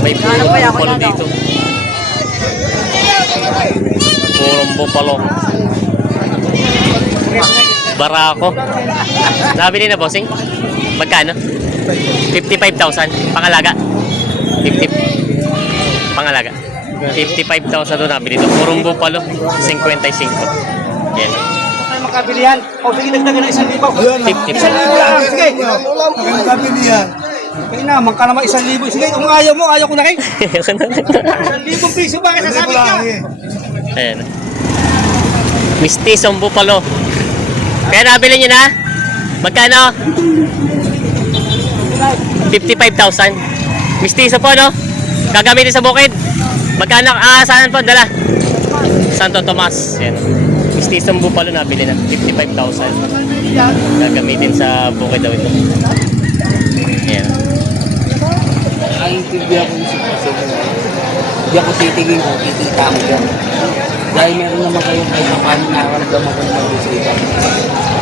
May puro bupalo dito. Purong bupalo. Barako. Nabili na, bossing? Magkano? 55,000. Pangalaga. 50. Pangalaga. 55,000 doon nabili ito. Purong bupalo. 55. Yan. Makabili yan. O sige, dagdagan na 1,000. 50. 1,000 lang. Sige. Makabili yan. Kaya na, mangka naman 1,000. Sige, kung ayaw mo, ayaw ko na kayo. 1,000 piso ba kayo sasabi ka? Ayan. Mistisong bupalo. Kaya nabili nyo na? Magkano? 55,000. Mistiso po, no? Gagamitin sa bukid. Magkano? Saan po? Dala? Santo Tomas. Ayan. Mistisong bupalo nabili na. 55,000. Gagamitin sa bukid daw ito. Ayan. Nakaintindi ako yung sitwasyon mo. Hindi ako titigil ko, kikita ko dyan. Dahil meron naman kayong kahit na paano nakaramdaman ko naman sa iba.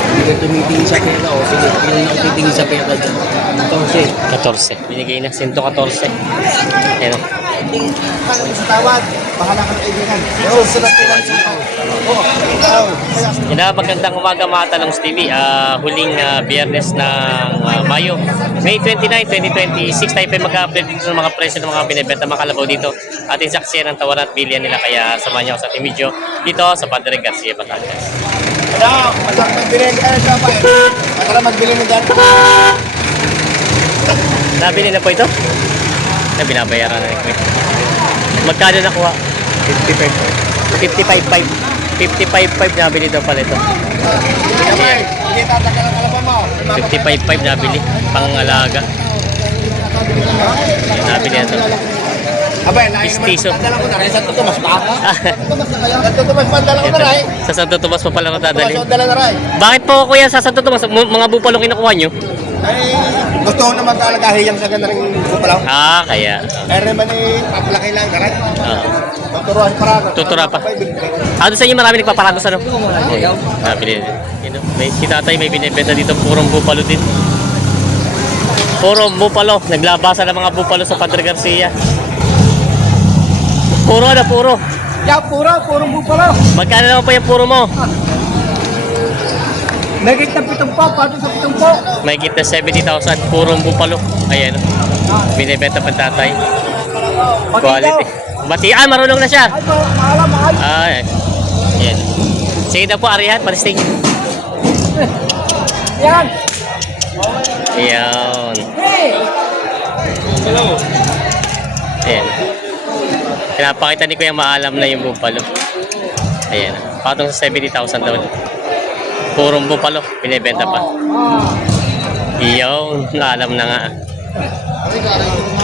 Hindi ka tumitingin sa pera o sige, hindi ako titingin sa pera dyan. 14. Binigay na. 114. Ayan. Sa tawad, bahala ka ng kaibigan. Yan na, magandang umaga mga Talongs TV. Huling biyernes ng Mayo. May 29, 2026 tayo pa mag-update dito ng mga presyo ng mga binibenta mga kalabaw dito. Ating saksiyan ng tawaran at bilyan nila. Kaya samahan niyo ako sa ating video dito sa Padre Garcia, Batangas. Ano, masarap magbili ka sa pa. Masarap magbili mo dyan. Nabili na po ito? Na binabayaran na ito. Magkano nakuha? 55.5. 55.5 nabili daw pala ito. Hindi tatagal ang kalaban mo. 55.5 nabili. Pangalaga. Nabili na ito. Abay, nahin naman. Pistiso. Tadala ko na rin. Santo Tomas ba? Santo Tomas ba? Dala ko na rin. Sa Santo Tomas pa pala natadali. Dala na rin. Bakit po kuya sa Santo Tomas? Mga bupalong kinukuha nyo? Ay, gusto ko na mag-alagahiyang sa ganda rin bupalaw. Kaya. Ay, naman eh, papalaki lang ka rin. Tuturuan para. Tutura pa. Doon sa inyo marami nagpaparagos ano? Nabili. May si tatay may binibenta dito purong bupalo din. Puro bupalo. Naglabasa ng mga bupalo sa Padre Garcia. Puro na puro. Yeah, purong bupalaw. Magkano naman pa yung puro mo? Nagit na 7 po, pato sa 7 po. May kita 70,000. Purong bupalo. Ayan. Binibenta pa tatay. Quality. Batian, marunong na siya. Ay, mahal. Ayan. Sige na po, Arihan. Paristing. Yan. Ayan. Ayan. Pinapakita ni Kuya maalam na yung bupalo. Ayan. Patong sa 70,000 daw. Purong bupalo. Binibenta pa. Iyaw. Alam na nga.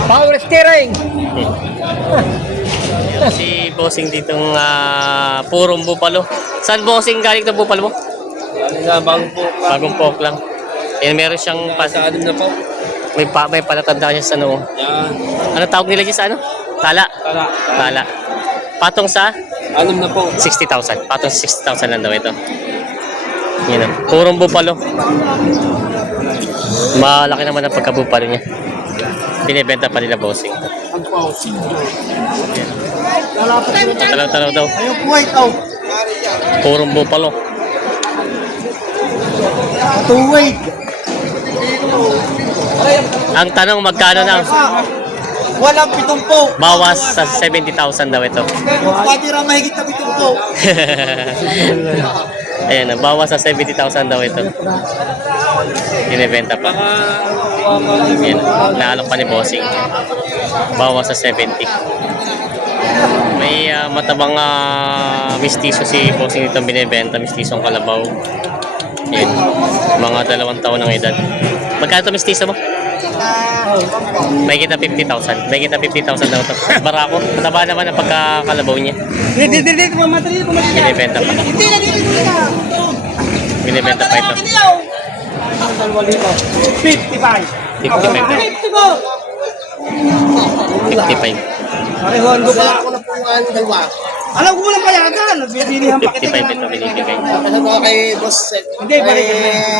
Power steering. Ayan, si bossing ditong purong bupalo. Saan bossing galing itong bupalo mo? Bagong pok lang. Ayan, meron siyang Pasaalim na po. may palatanda siya sa noo. Yan. Ano tawag nila dyan sa ano? Tala. Tala. Patong sa Alam na po. 60,000. Patong sa 60,000 lang daw ito. Yan o. Purong bupalo. Malaki naman ang pagkabupalo niya. Binibenta pa nila bossing. Talaw daw. Ayun po, ikaw. Purong bupalo. Tuwid. Ang tanong magkano na Walang 7 po. bawas sa 70,000 daw ito. Patira mahigit na 7 po. Ayan, bawas sa 70,000 daw ito. Binibenta pa. Ayan, naalok pa ni bossing. Bawas sa 70. May matabang mistiso si bossing itong binibenta. Mistisong kalabaw. Ayan, mga 2 taon ng edad. Magkano ito mistiso mo? May kita 50,000. May kita 50,000 daw ito. Barako. Taba naman ang pagkakalabaw niya. Hindi, kumamatri. Binibenta pa. Hindi na. Binibenta pa ito. 55. 55. po. 55. Parehoan ko pala. Ako na po ang dalawa. Alam ko lang payagan. Bilihan pa 55 ito binibigay. Ano po kay Boss Hindi, balik.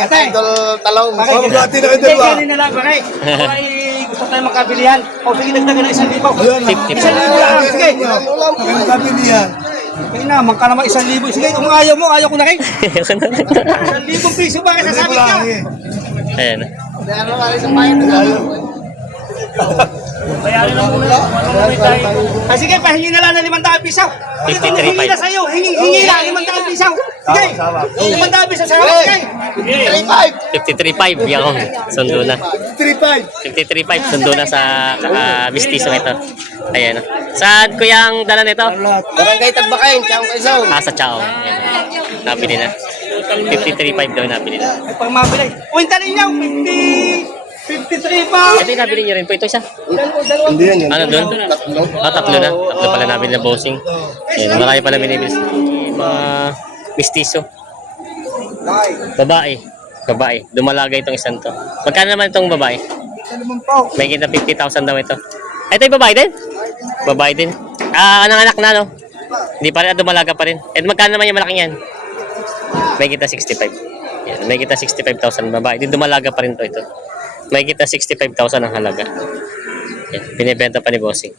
Ate. Idol Talong. Bakit? Bati na kayo Hindi, dalawa. ganun na lang. Bakit? Ay, Gusto tayo magkabilihan. O sige, dagdagan ng 1,000. Ayun, 50 1,000 lang. Sige. magkabilihan. Kaya naman ka naman 1,000. Sige, kung ayaw mo, ayaw ko na rin. 1,000 piso ba kasi sabi ka? Ayan. Ay sige, pahingi na lang ng 500 piso. 53.5. Hingi na sa'yo. Hingi lang, 500 piso. Sige, 500 piso sa hawak kay. 53.5 yung sundo na. 3-5. 53.5 sundo na sa mistiso ito. Ayan. Saan kuya ang dala nito? Barangay Tagbakain, Chang Quezon. Sa Chao. Ayan. Nabili na. 53.5 daw nabili na. Ay, pang mabili. Kwenta ninyo, 53 pa. Ito yung nabili niyo rin po ito isa. Hindi yan. Ano doon? Tatlo na. Tatlo pala nabili na bossing. Ayan. Marami pala binibili. Mga mistiso. Babae. Babae. Dumalaga itong isang to. Magkano naman itong babae? May kita 50,000 daw ito. Ito yung babae din? Babae din. Anong anak na no? Hindi pa rin. Dumalaga pa rin. At magkano naman yung malaking yan? May kita 65. Yan. May kita 65,000 babae. Di dumalaga pa rin to ito. May kita 65,000 ang halaga. Yan. Binibenta pa ni Bossing.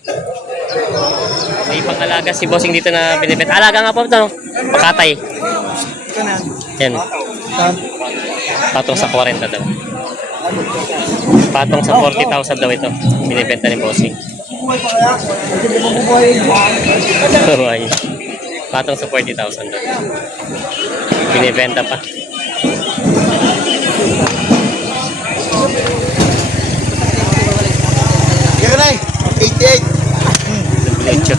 May pangalaga si Bossing dito na binibenta. Alaga nga po ito. No? Makatay. Yan. Patong sa 40 daw. Patong sa 40,000 daw ito. Binibenta ni Bossing. Babae. Patong sa 40,000 daw. Binibenta pa. Kaya na 88. Lecho.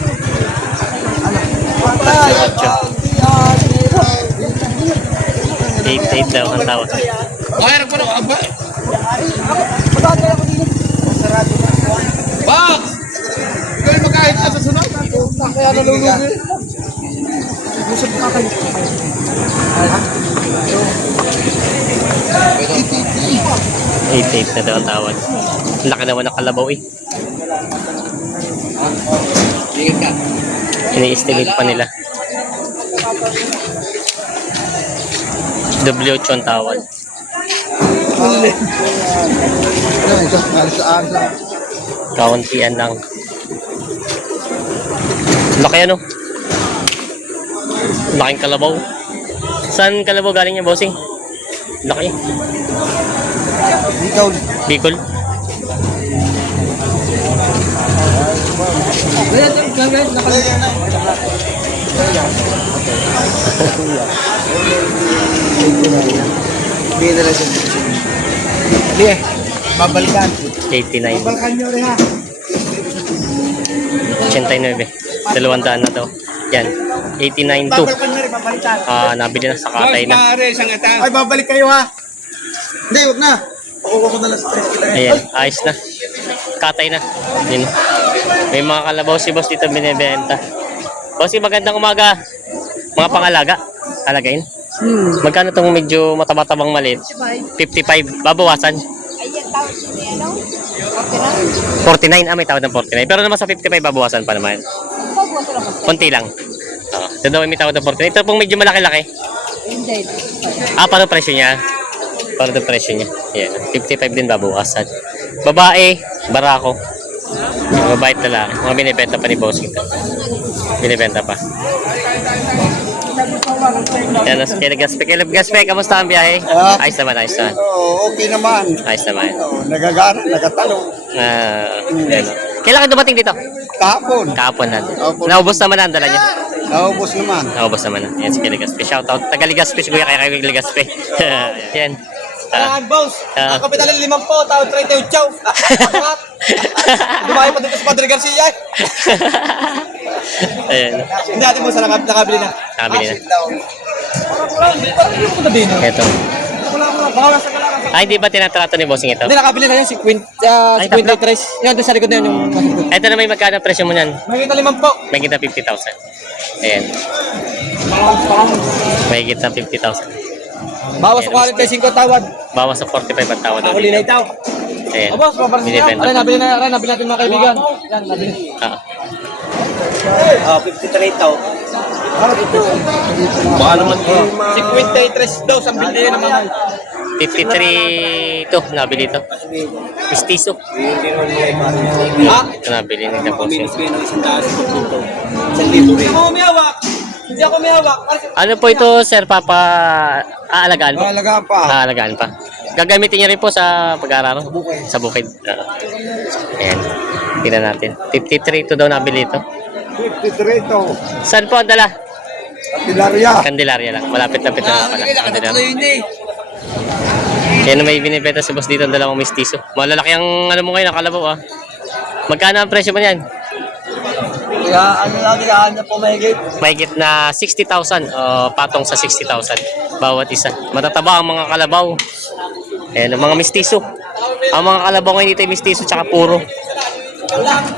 88 daw ang tawad. Box! Ikaw yung magkahit siya sa sunod. Kaya nalulog eh. 88 na daw ang tawad. Laki naman ng kalabaw eh. Ini-estimate pa nila. W8 ang tawad. Kauntian lang. Laki ano? Laking kalabaw. Saan kalabaw galing niya, bossing? Laki. Bicol. Hindi na lang siya. Hindi eh. Babalikan. 89. Babalikan nyo rin ha. 89. 200 na daw. Yan. 89 to. Babalikan nyo rin, babalikan. Nabili na sa katay na. Ay, babalik kayo ha. Hindi, huwag na. Pakuha ko na lang sa press kita. Ayan, ayos na. Katay na. Yun. May mga kalabaw si boss dito binibenta. Bossy, magandang umaga. Mga pangalaga. Alagain. Magkano itong medyo mataba-tabang maliit? 55. Babawasan. 49. May tawad ng 49. Pero naman sa 55, babawasan pa naman. Konti lang. Ito daw may tawad ng 49. Ito pong medyo malaki-laki. Paano presyo niya? Paano ito presyo niya? Yan. 55 din babawasan. Babae, barako. Babae tala. Mga binibenta pa ni boss ito. Binibenta pa. Yan, Gaspe, kamusta ang biyahe? Ayos naman, ayos naman. Oo, okay naman. Ayos naman. Nagagana, nagatalo. Yan. Kailan ka dumating dito? Kahapon. Kahapon na. Opo. Naubos naman ang dala niya. Naubos naman. Naubos naman na. Yan si Gaspe. Shoutout. Taga-Ligaspe si Kuya kaya kay Gaspe. Yan. Boss. Ang kapital ng 5 po, tawad 38 chow. Dumayo pa dito sa Padre Garcia. Ayan. Hindi natin mo sa nakabili na. Nakabili na. Ano ko na din? Ito. Hindi ba tinatrato ni bossing ito? Hindi, nakabili na yan, 53. Yan, doon sa likod na yun yung... Ito na may magkano presyo mo niyan? Makikita 5 po. May kita 50,000. Ayan. May kita 50,000. Bawas sa 45 tawad. Bawas sa 45 ang tawad. Ako linay tao. Ayan. Boss, maparas niya. Binibenta. Nabili natin mga kaibigan. Yan, nabili. 53 tao. Baka naman 53 daw, sa bilhin naman. 53 ito, nabili ito. Mistiso. Ha? Ito nabili ni Bossing. Hindi ako umiyawak. Hindi ako umiyawak. Ano po ito, sir? Aalagaan po? Alagaan pa. Aalagaan pa. Gagamitin niyo rin po sa pag-aaral? Sa bukid. Ayan. Tingnan natin. 53 ito daw nabili ito. 53 ito. Saan po ang dala? Pilaria. Candelaria lang. Malapit-lapit na pala. Candelaria. Yan may binibenta si boss dito ang dalawang mistiso. Malalaki ang ano mo ngayon, ang kalabaw ah. Magkano ang presyo mo niyan? Kaya ano lang, kailangan na po mahigit. Mahigit na 60,000. Patong sa 60,000. Bawat isa. Matataba ang mga kalabaw. Ayan, ang mga mistiso. Ang mga kalabaw ngayon dito ay mistiso tsaka puro.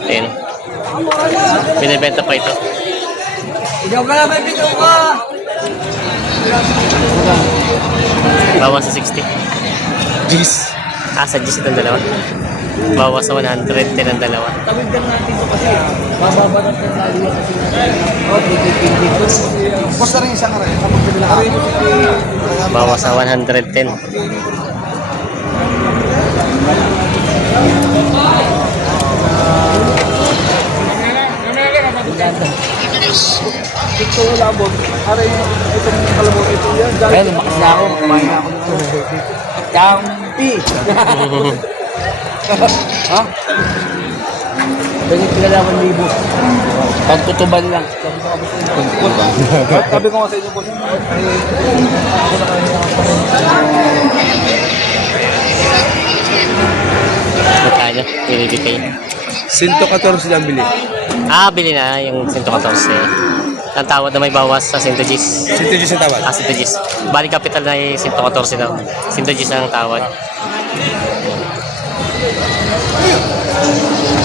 Ayan. Binibenta pa ito. Ikaw ka naman, pito ka! Bawas sa 60. Jeez. Sa G's itong dalawa. Bawas sa 110 ang dalawa. Tawid ka natin ito kasi mababa ng penalty kasi Basta rin isang rin. Kapag pinaka. Bawas sa 110. Ito wala mo. Ara yung itong kalabaw ito yan. Ayun, lumakas na ako. Kumain na ako ng Champi! Ha? Ganit ka lang 1,000. Pagtutuban lang. Sabi ko nga sa inyo, boss. Magkano? Binibigay. 114 lang bili. Bili na yung 114. Ang tawad na may bawas sa 100 G's. 100 G's ang tawad. 100 G's. Bali capital na yung 114 daw. 100 G's ang tawad.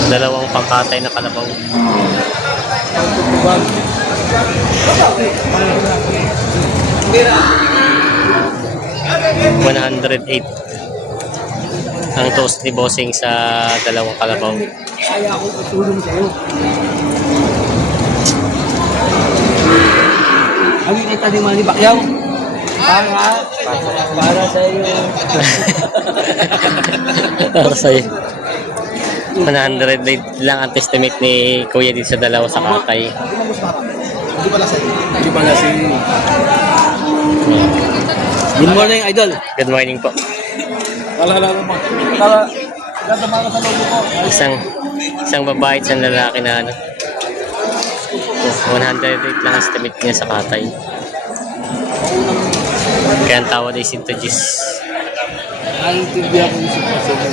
Dalawang pangkatay na kalabaw. 108 ang toast ni Bossing sa dalawang kalabaw. Kaya ako tutulong sa'yo. Ang kita ni Manny Pacquiao. Para sa'yo. Para sa'yo. 108 lang ang estimate ni Kuya dito sa dalawa sa katay. Hindi pala sa inyo. Hindi pala sa inyo. Good morning, idol. Good morning po. Alala mo. Para dadamano sa logo ko. Isang babae at isang lalaki na ano. 108 lang estimate niya sa katay. Kaya ang tawad ay 100 G's. Naiintindihan ko yung sitwasyon mo.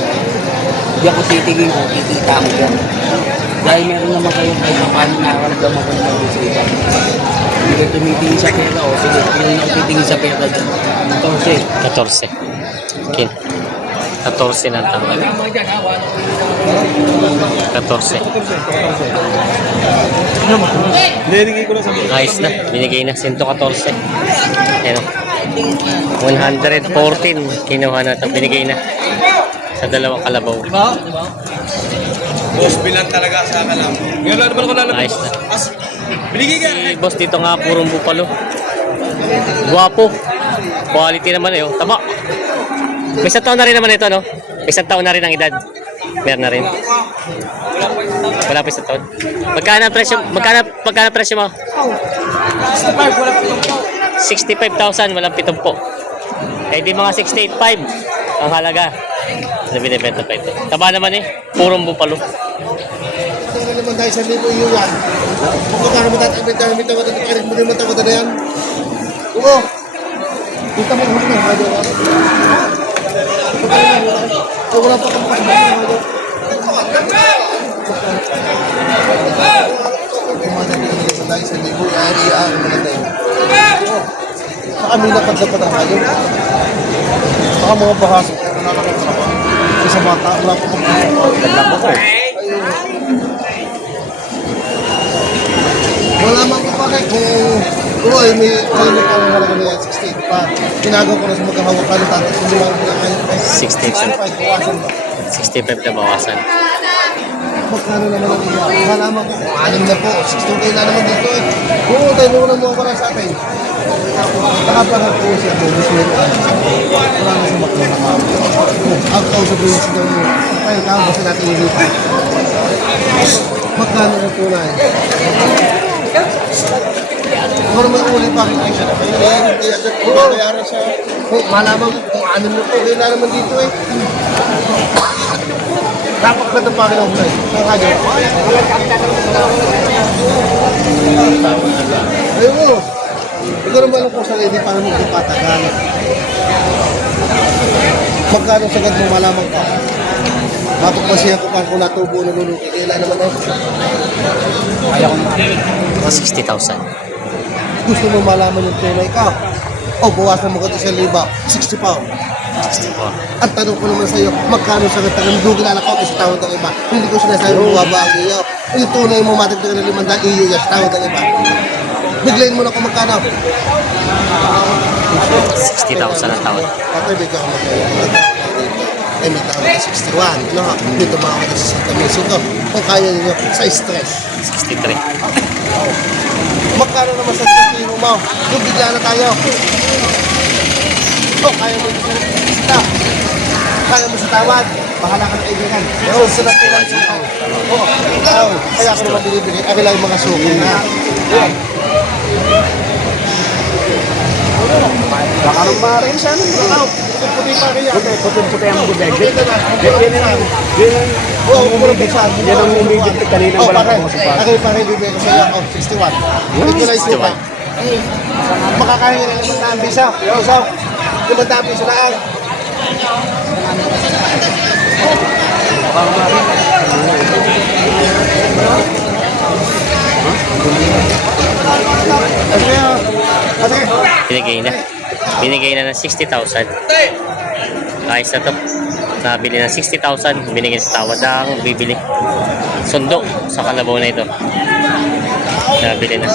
Hindi ako titigil kung kikita ko dyan. Dahil meron naman kayong kahit na paano nakaramdaman ko naman sa iba. Hindi ka tumitingin sa pera o sige, hindi na ako titingin sa pera dyan. 14. 14. Okay. 14 na ang tawad. 14. Nilirigay ko na sa mga. Ayos na. Binigay na. 114. Ayan o. 114. Kinuha na ito. Binigay na. Sa dalawang kalabaw. Diba? Diba? Boss, bilang talaga sa kalam. Ngayon lang naman ako lalabas. Ayos na. Binigay ka. Si boss dito nga purong bupalo. Guwapo. Quality naman eh. Oh. Tama. May isang taon na rin naman ito, no? May isang taon na rin ang edad. Meron na rin. Wala pa isang taon. Magkano ang presyo? Magkano ang presyo mo? 65,000. Walang pitong po. Eh di mga 68,500 ang halaga. Na binibenta pa ito. Taba naman eh. Purong bupalo. Ano naman tayo sa libo iyo yan? Kung kano mo tatakbit tayo, may tawad at karit mo rin mo tawad na yan. Oo. Kita mo naman na, medyo ako. Wala pa kang pasok. Kumadali sa tayo sa libo, ay-iaan mo na tayo. Kami napadlapat ang kayo. Baka mga bahasok, kung nakakatrabaho. Sa bata, wala pa kang pasok. Wala man ko pa kung ay may halaga na 68 pa. Ginagawa ko na sa magkahawak ka ng tatay. Kung lang na kayo. 65 na bawasan. Magkano naman ang iya? Wala naman ko. 6 na po. 6 na naman dito eh. Oo, tayo muna mo ako sa atin. Nakapanag po siya po, gusto nyo wala na sa magkakama. Ang kausapin siya daw mo, kaya kaya basta natin yung lupa. Magkano na po na eh. Kung may uli pa rin siya na kayo, hindi agad po bayaran siya. Kung malamang kung ano mo po, hindi na naman dito eh. Dapat ka na pa rin ang ulay. Ang kanya. Ayun mo. Ikaw naman alam kung saan hindi para magpapatagal. Magkano sagad mo malamang ka? Mapagpasiya ko pa kung natubo na luluki. Kailan naman ako. Mga 60,000. Gusto mo malaman yung tunay ka? O bawasan mo ka 1,000, 60 pound. 64. Ang tanong ko naman sa iyo, magkano sa tagal mo kilala ko sa tawad ng iba? Hindi ko sinasabi mo baba ang iyo. Yung tunay mo matagdagan ng 500 iyo yan sa tawad ng iba. Biglayin mo na kung magkano. 60,000 ang tawad. Patay bigla ko magkano. Eh, may tawad na 61. No? Dito mga ako sa Santa ko. Kung kaya ninyo, sa stress. 63. Magkano naman sa tiro mo? Yung bigla na tayo. Oh, kaya mo ito sa kaya mo sa tawad. Bahala ka ng kaibigan. Oo, sa natin sa oo, kaya ako naman binibigay. Ako lang yung mga suko na. Baka nang maaaring siya nung bakaw. Puti pa kaya. Puti ang bubeg. Oo, puro bisa. Yan ang umigit kanina Oh, wala pare. ko sa pa. Ako yung pare bibigay ko sa iyo. Oh, 61. Hindi ko lang isupa. Makakain na naman na ang bisa. Isa. 500 piso na ang. Binigay na ng 60,000. Ayos na to. Nabili ng 60,000. Binigay sa tawad ang bibili. Sundo sa kalabaw na ito. Nabili na.